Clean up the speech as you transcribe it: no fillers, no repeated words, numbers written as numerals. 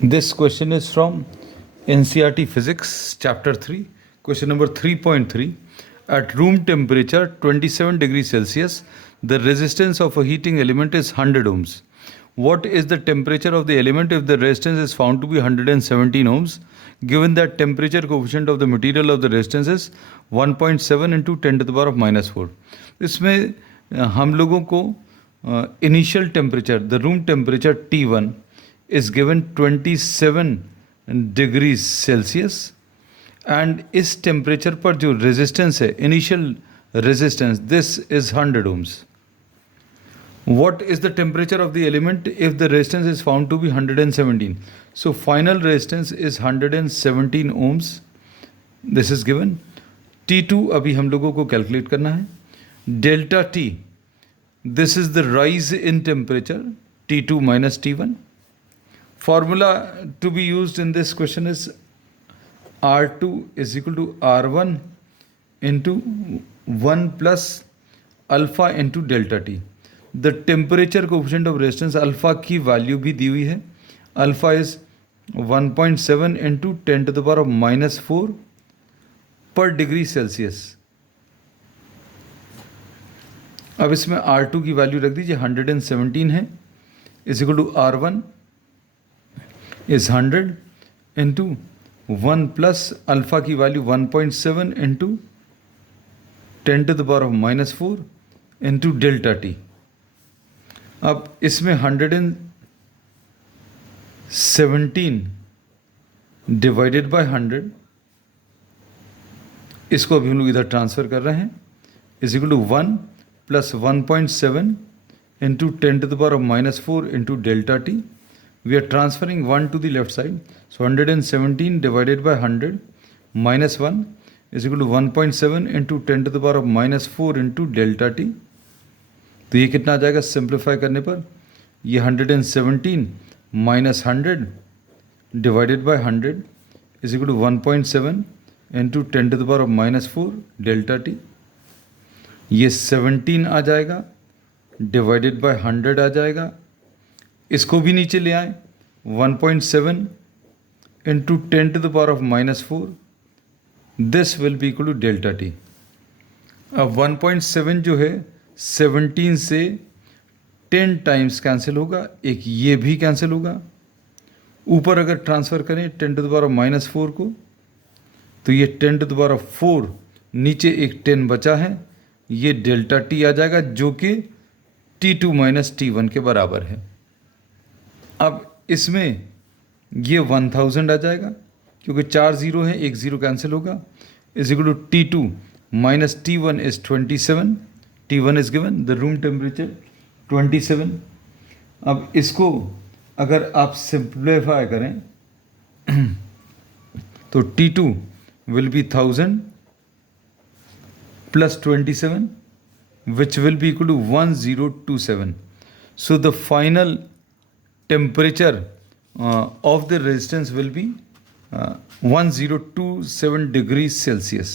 This question is from NCERT Physics, Chapter 3, question number 3.3. At room temperature 27 degrees Celsius, the resistance of a heating element is 100 ohms. What is the temperature of the element if the resistance is found to be 117 ohms? Given that temperature coefficient of the material of the resistance is 1.7 into 10 to the power of minus 4. इसमें हम लोगों को initial temperature, the room temperature T1 is given 27 degree Celsius and इस temperature पर जो resistance है, initial resistance, this is 100 ohms. What is the temperature of the element if the resistance is found to be 117? So final resistance is 117 ohms. This is given. T2 अभी हम लोगों को calculate करना है. Delta T, this is the rise in temperature, T2 minus T1. Formula to be used in this question is R2 is equal to R1 into 1 plus alpha into delta T. The temperature coefficient of resistance alpha की value भी दी हुई है. Alpha is 1.7 into 10 to the power of minus 4 per degree Celsius. अब इसमें R2 की value रख दीजिए, 117 है, is equal to R1 is 100 into 1 plus alpha की value 1.7 into 10 to the power of minus 4 into delta T. अब इसमें 117 divided by 100, इसको अभी हम लोग इधर ट्रांसफर कर रहे हैं, is equal to 1 plus 1.7 into 10 to the power of minus 4 into delta T. We are transferring 1 to the left side. So 117 divided by 100 minus 1 is equal to 1.7 into 10 to the power of minus 4 into delta T. तो ये कितना आ जाएगा simplify करने पर? ये 117 minus 100 divided by 100 is equal to 1.7 into 10 to the power of minus 4 delta T. ये 17 आ जाएगा, divided by 100 आ जाएगा, इसको भी नीचे ले आए, 1.7 into 10 to the power of minus 4, this will be equal to delta T. अब 1.7 जो है 17 से 10 टाइम्स कैंसिल होगा, एक ये भी कैंसिल होगा, ऊपर अगर ट्रांसफ़र करें 10 to the power of minus 4 को, तो ये 10 to the power of 4, नीचे एक 10 बचा है, ये डेल्टा टी आ जाएगा जो कि T2 माइनस T1 के बराबर है. अब इसमें ये 1000 आ जाएगा क्योंकि 4 जीरो है, एक ज़ीरो कैंसिल होगा, is equal to T2 minus T1 is 27. T1 is given, the room temperature 27. अब इसको अगर आप सिंप्लीफाई करें तो T2 will be 1000 plus 27 which will be equal to 1027. So the final temperature of the resistance will be 1027 degrees Celsius.